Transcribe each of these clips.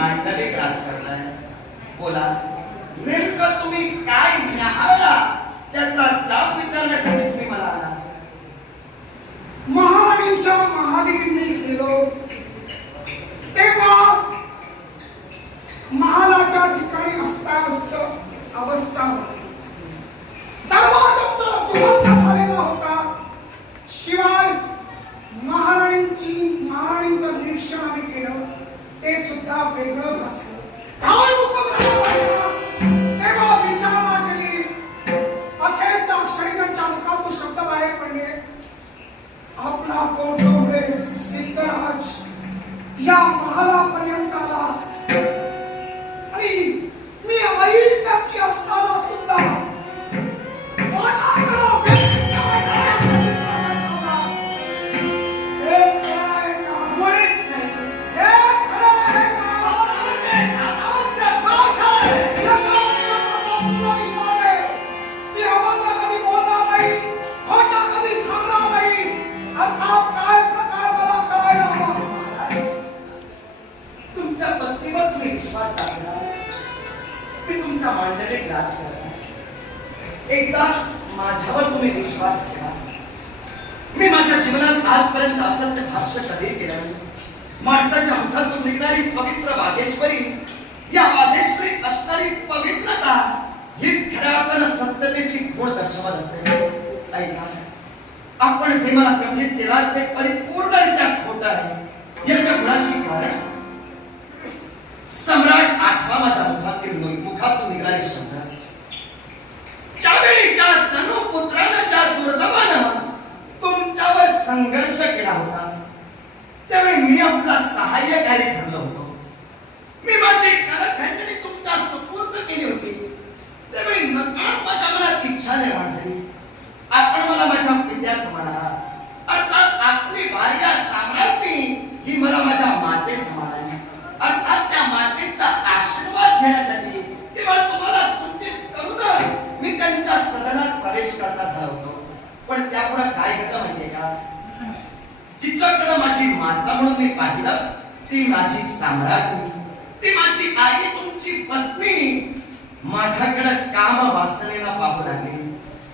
मांडले राजकारणाय बोला. नेमकं तुम्ही काय न्याहाळला? त्याचा जाब विचारण्यासाठी तुम्ही मला आला. महाराणींच्या महाली मी गेलो. तेव्हा महालाच्या ठिकाणी असता असत अवस्था होती. दरवाजाचा दुबंध झालेला होता. शिवाय महाराणींची महाराणींचं निरीक्षण आम्ही केलं. ते सुद्धा वेगळं भासलं काय उपक्रम माझ्यावर तुम्ही विश्वास ठेवा. मी माझ्या जीवनात आजपर्यंत असत्य भाष्य कधी केलं नाही. माणसाच्या मुखातून निघणारी पवित्र वाघेश्वरी या वाघेश्वरी असणारी पवित्रता हीच खऱ्या अर्थानं सत्यतेची खोड दर्शवत असते. ऐका. आपण जे मला कथित केला ते परिपूर्णरित्या खोट आहे याच्या गुणाशी कारण सम्राट आठवा माझ्या मुखातील मुखातून निघणारे शब्द ज्यावेळी ज्या धनुपुत्रानं ज्या दुर्दैवानं तुमच्यावर संघर्ष केला होता त्यावेळी मी आपला सहाय्यकारी ठरलो होतो. मी माझी कलखंडणी तुमच्या सुपूर्द केली होती. त्यावेळी नकळत माझ्या मनात इच्छा निर्माण झाली आपण मला माझ्या पित्यास म्हणा अर्थात आपली भार्या साम्राज्ञी ही मला माझ्या माते समान अर्थात त्या मातेचा आशीर्वाद घेण्यासाठी प्रवेश करता झाला होतो पण त्यापुढे काय घडलं माहितीये का? जिच्याकडे माझी माता म्हणून मी पाहिलं. ती माझी साम्राज्ञी ती माझी आई तुमची पत्नी. माझ्याकडे काम वासनेला पाहू लागली.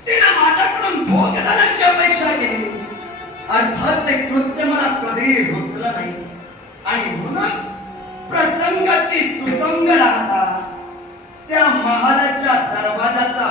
तिने माझ्याकडून भोग झाल्याची अपेक्षा केली. अर्थात ते कृत्य मला कधी रुचलं नाही. आणि म्हणूनच प्रसंगाची सुसंग राहता. त्या महालाच्या दरवाजाचा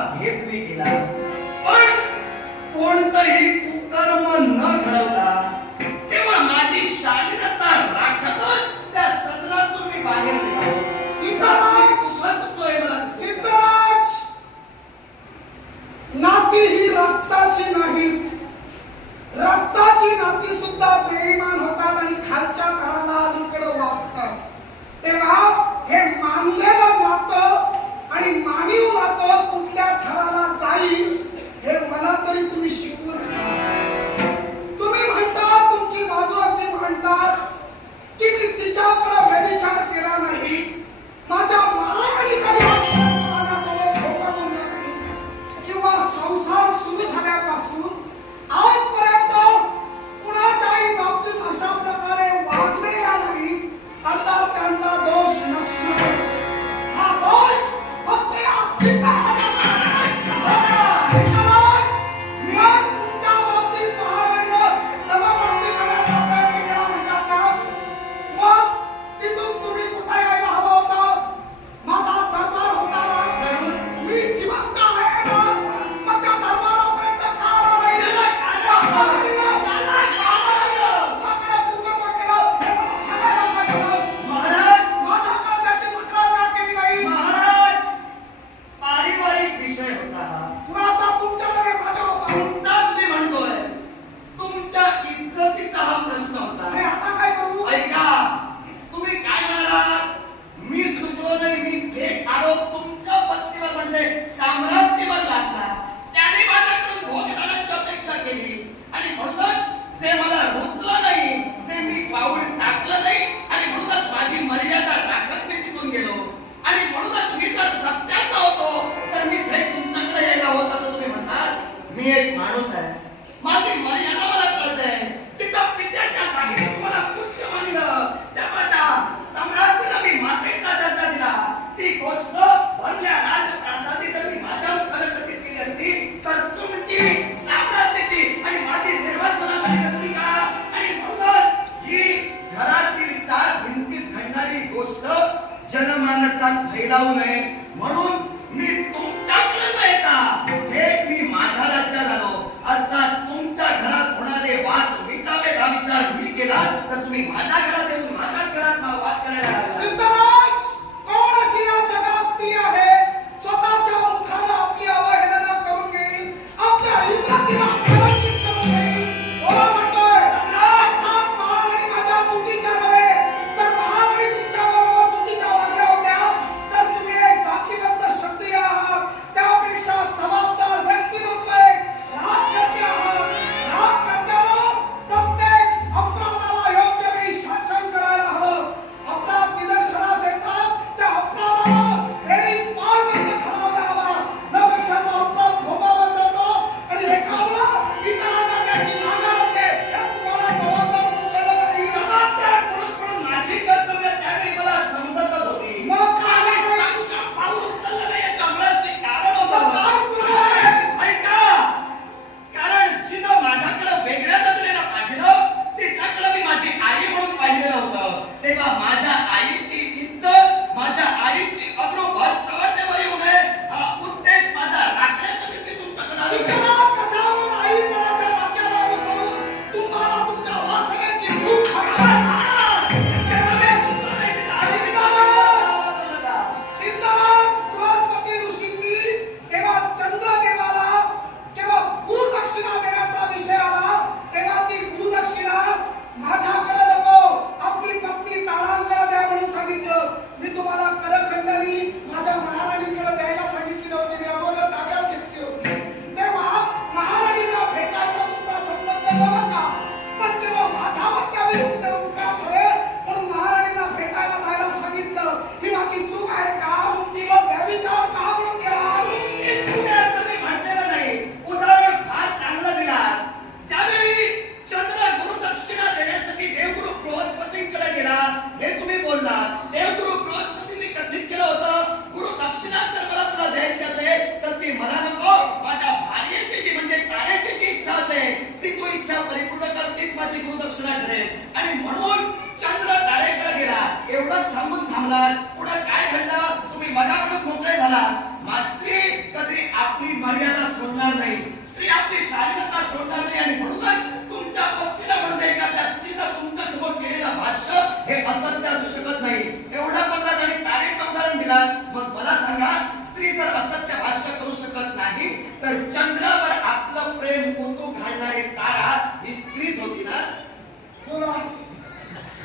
शब्द असू शकत नाही. एवढा पल्ला त्याने तारीख अवधारण दिला मग मला सांगा स्त्री जर असत्य भाष्य करू शकत नाही तर चंद्रावर आपलं प्रेम कोतू घालणारी तारा ही स्त्रीच होती ना?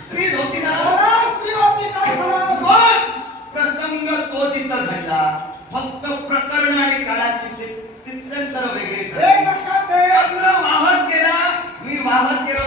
स्त्रीच होती ना? स्त्री होती ना प्रसंग तो तिथं घडला फक्त प्रकरण आणि काळाची स्थित्यंतर वेगळी चंद्र वाहत गेला मी वाहक गेला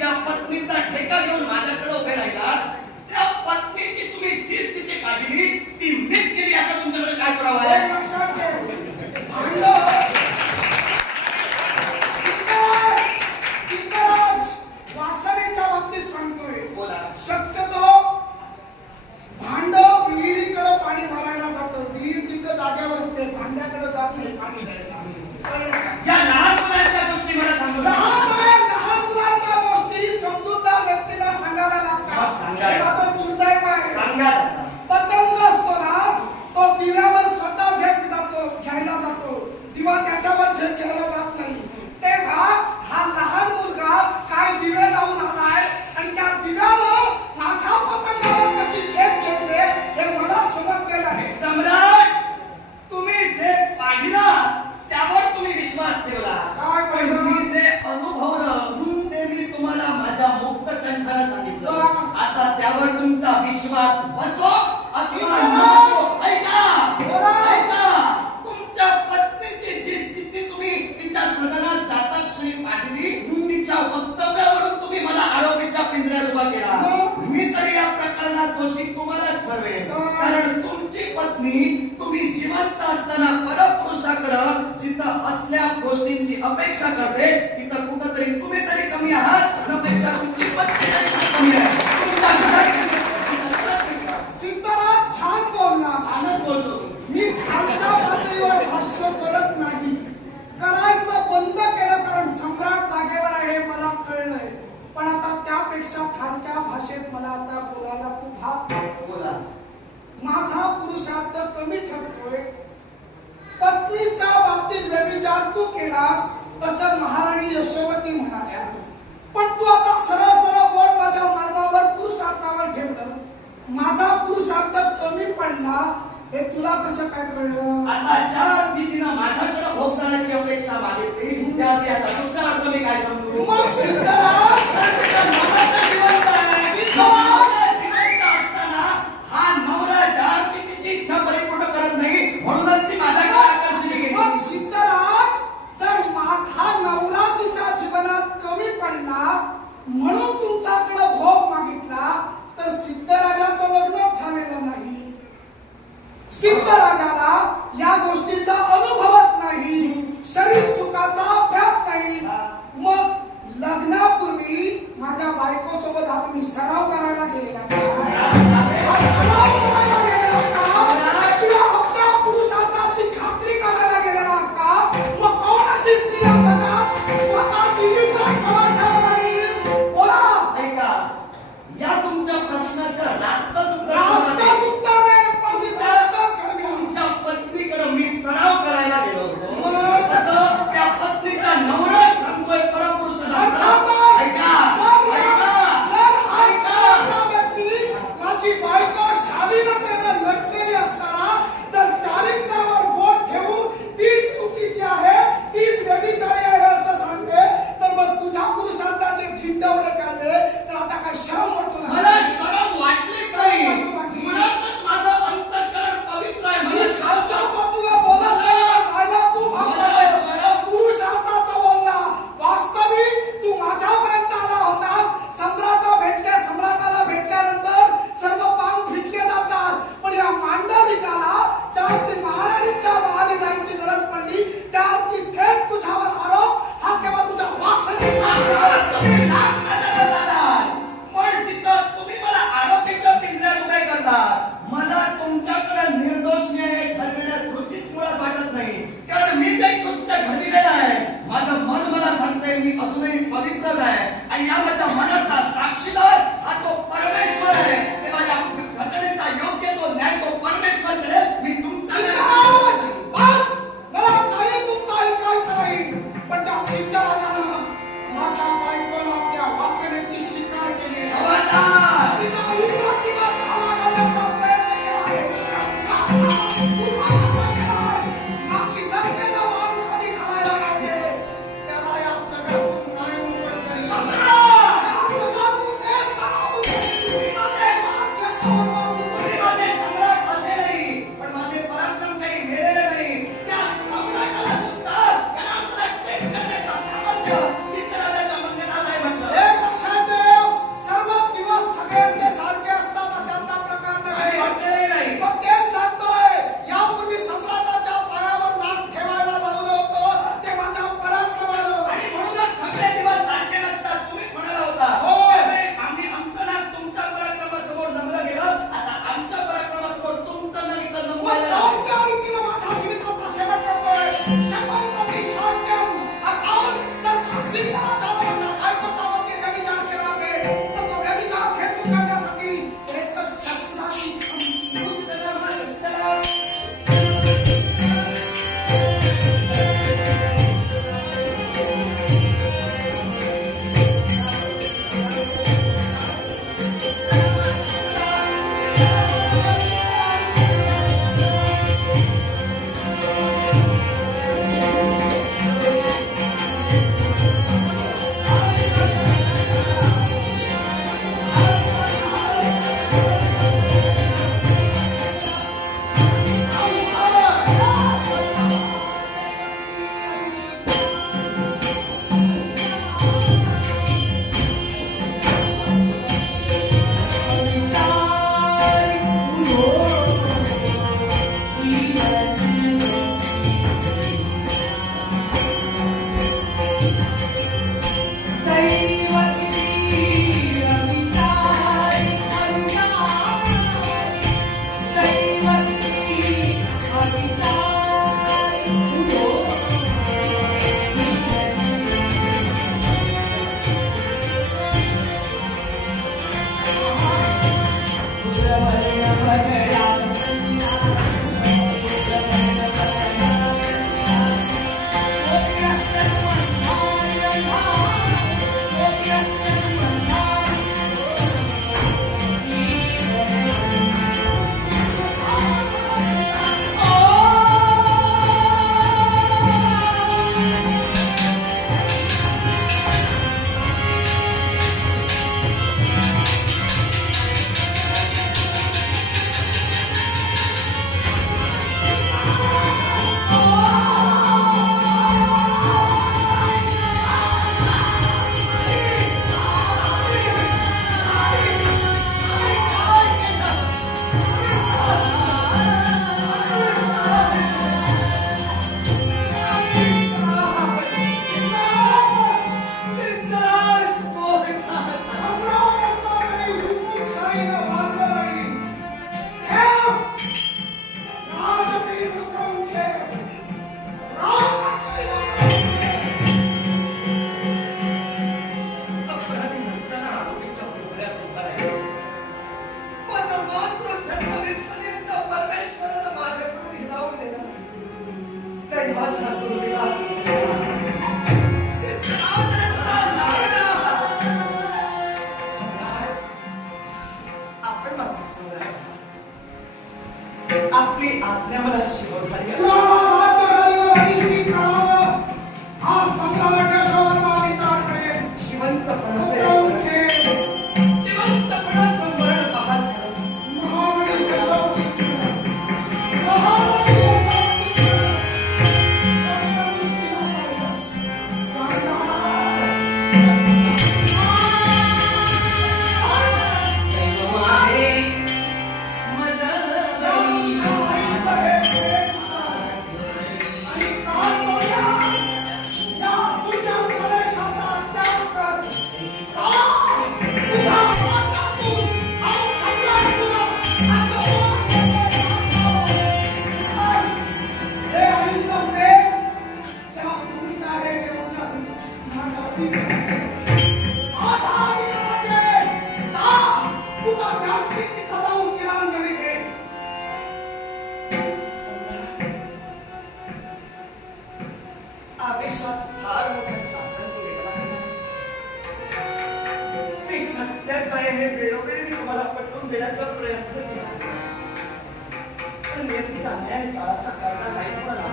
तिच्या पत्नीचा ठेका घेऊन माझ्या अपेक्षा करते तिथं कुठंतरी तुम्ही तरी कमी आहात अपेक्षा तुमची कमी आहे. छान बोलतो. मी खालच्या पातळीवर भाष्य नाही. करायचं बंद केलं कारण सम्राट जागेवर आहे मला कळलंय. पण आता त्यापेक्षा खालच्या भाषेत मला आता बोलायला खूप हात बोला. माझा पुरुषार्थ कमी ठरतोय. पत्नीच्या बाबतीत व्यभिचार तू केलास असं महाराणी यशोवती म्हणाल्या पण तू आता सरळ सरळ वर माझ्या मर्मावर पुरुषार्थावर ठेवलं. माझा पुरुषार्थ कमी पडला. हे तुला कसं काय कळलं? आता ज्या माझ्याकडे भोग अपेक्षा मला पटवून देण्याचा प्रयत्न केला. पण नेहमी चांगल्या आणि काळाचा कायदा नाही मला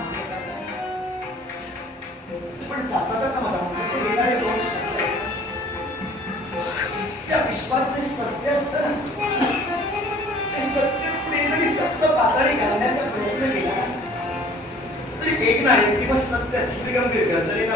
पण जाता जाता माझ्या मनात वेगळे दोष त्या विश्वात ते सत्य असतं ते सत्य ते सत्य पातळी घालण्याचा प्रयत्न केला. एक नाही दिवस सत्य गंभीर गरजने ना